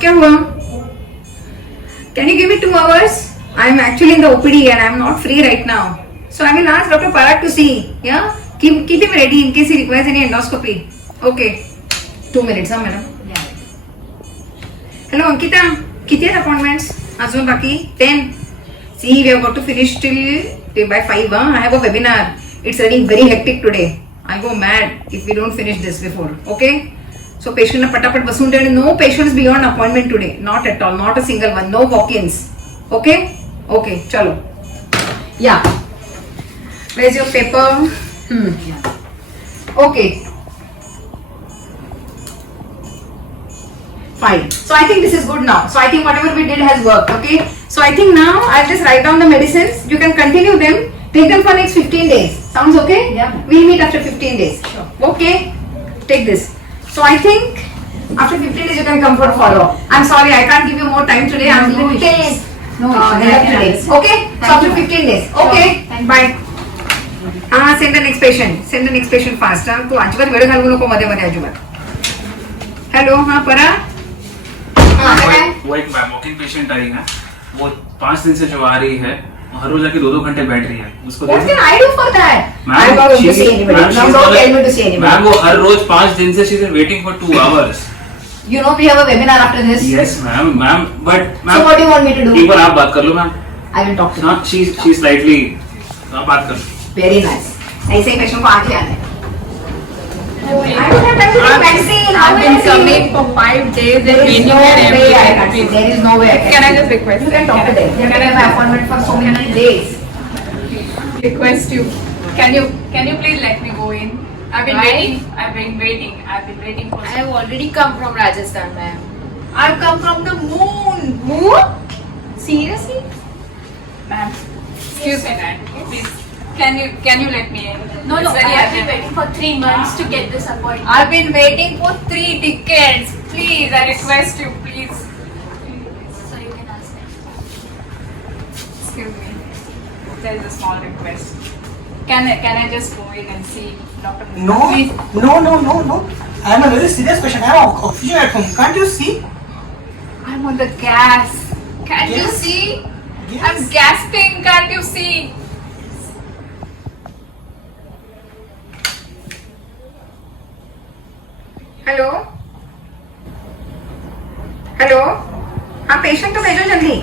क्या हुआ? Can you give me 2 hours? I am actually in the OPD and I am not free right now. So I will ask Dr. Parak to see. Yeah? Keep him ready in case he requires any endoscopy. Okay. 2 minutes, madam. Yeah. Hello, Ankita. किती आहेत appointments? अजून बाकी 10. See, we have got to finish till by 5. I have a webinar. It's running very hectic today. I go mad if we don't finish this before. Okay? So patient na patapat basun ठेवणे. No patients beyond appointment today. Not at all. Not a single one. No walk-ins. Okay? Okay. चलो. Yeah. Where's your paper? Yeah. Okay. Fine. So I think this is good now. So I think whatever we did has worked. Okay. So I think now I'll just write down the medicines. You can continue them. Take them for next 15 days. Sounds okay? Yeah. We'll meet after 15 days. Sure. Okay. Take this. So I think after 15 days you can come for follow-up. I'm sorry I can't give you more time today. I'm No little issues. No head up today. issues. Okay. So after 15 days. Okay. Thank you. Bye. Send the next patient. Send the next patient fast. तू अजिबात वेळ घालवू नको मध्ये मध्ये अजिबात. Hello हा परा. वो एक वॉकिंग पेशेंट आई है, वो 5 दिन से जो आ रही है, हर रोज आके 2-2 घंटे बैठ रही है। उसको What can I do for that? Ma'am, I'm not going to she- see anybody. ma'am, Now she's don't gonna- tell me to see anybody. Ma'am वो हर रोज 5 दिन से she's been waiting for 2 hours. You know we have a webinar after this. Yes ma'am but So ma'am what do you want me to do? एक बार आप बात कर लो ma'am. I will talk to you. हाँ she slightly आप बात कर लो। Very nice. ऐसे ही patient को आगे आना है. I don't have time to take vaccine. How I've will been I see coming you? for 5 days and There is waiting no at every way I can see. place. There is no way I can. Can I see. just request? You can talk to them. They have my appointment for so many days. Request you. Can you please let me go in? I've been Why? waiting. I've been waiting for. I have already come from Rajasthan, ma'am. I've come from the moon. Moon? Seriously? Ma'am, excuse me, ma'am. Please, can you let me in? No, It's I very have been urgent. waiting for 3 months to get this appointment. I've been waiting for 3 decades. Please, I request you, please. So you can ask them. Excuse me. There is a small request. Can I just go in and see Dr. Mishra? No, Please. no. I am a very serious patient. I have oxygen at home. Can't you see? I'm on the gas. Can't you Yes. see? Yes. I'm gasping. Can't you see? Hello. Hello. हाँ patient तो भेजो जल्दी.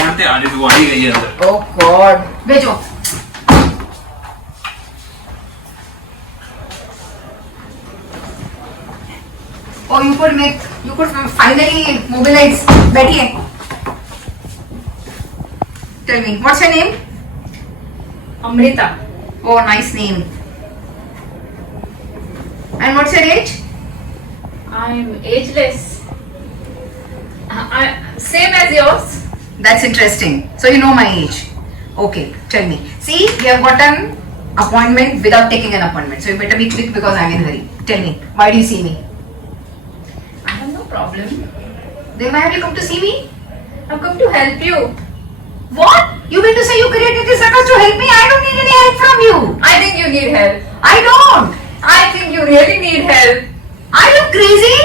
मारते आने तो वो आ ही गई है अंदर। Oh God. भेजो. Oh, you could finally mobilize. बैठिए. Tell me, what's your name? Amrita. Oh, nice name. And what's your age? I'm ageless. Same as yours. That's interesting. So you know my age. Okay, tell me. See, we have got an appointment without taking an appointment. So you better be quick because I'm in a hurry. Tell me, why do you see me? I have no problem. Then why have you come to see me? I've come to help you. What? You mean to say you created this circus to help me? I don't need any help from you. I think you need help. I don't. I think you really need help. Are you crazy?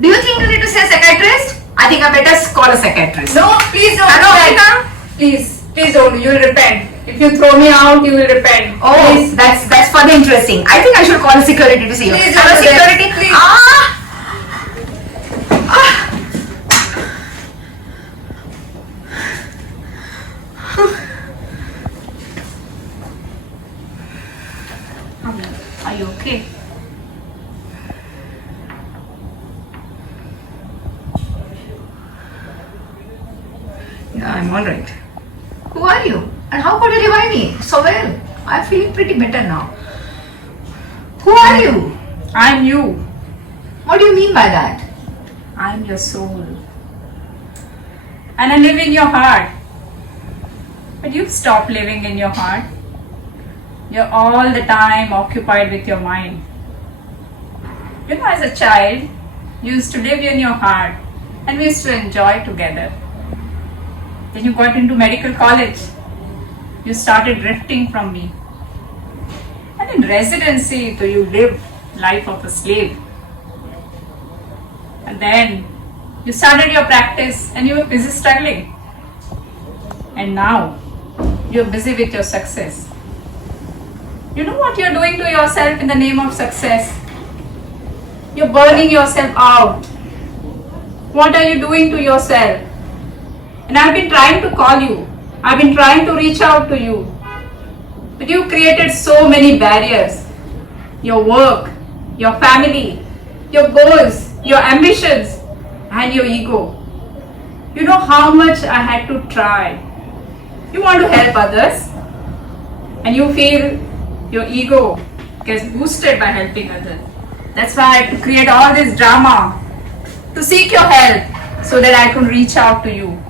Do you think you need to see a psychiatrist? I think I better call a psychiatrist. No, please don't. Hello, do that. Amrita? Please don't. You will repent. If you throw me out, you will repent. Oh, Please. that's further interesting. I think I should call security to see you. Please Hello, don't do that. security. Please. Are you okay? Yeah, I'm alright. Who are you? And how could you revive me so well? I'm feeling pretty better now. Who are you? I'm you. What do you mean by that? I'm your soul. And I live in your heart. But you've stopped living in your heart. You're all the time occupied with your mind. You know, as a child, you used to live in your heart and we used to enjoy together. Then you got into medical college. You started drifting from me. And in residency, so you lived life of a slave. And then you started your practice and you were busy struggling. And now you're busy with your success. You know what you're doing to yourself in the name of success? You're burning yourself out. What are you doing to yourself? And I've been trying to call you. I've been trying to reach out to you. But you created so many barriers. Your work, your family, your goals, your ambitions, and your ego. You know how much I had to try. You want to help others, and you feel your ego gets boosted by helping others. That's why I had to create all this drama to seek your help so that I could reach out to you.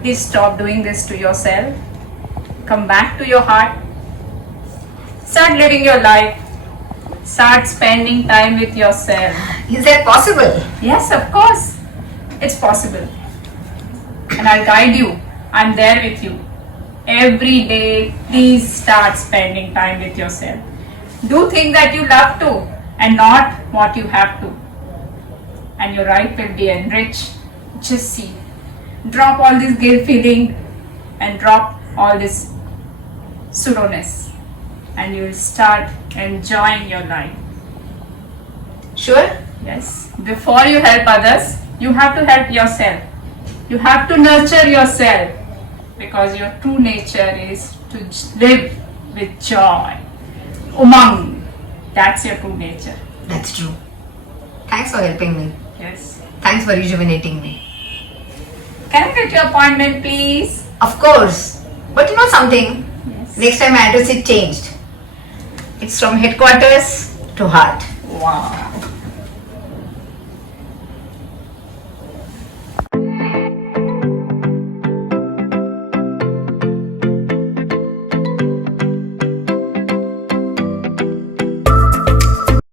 Please stop doing this to yourself. Come back to your heart. Start living your life. Start spending time with yourself. Is that possible? Yes, of course. It's possible. And I'll guide you. I'm there with you. Every day, please start spending time with yourself. Do things that you love to and not what you have to. And your life will be enriched. Just see. Drop all this guilt feeling and drop all this pseudo-ness. And you will start enjoying your life. Sure? Yes. Before you help others, you have to help yourself. You have to nurture yourself because your true nature is to live with joy. Umang. That's your true nature. That's true. Thanks for helping me. Yes. Thanks for rejuvenating me. Can I get your appointment, please? Of course. But you know something? Yes. Next time my address is changed. It's from headquarters to heart. Wow.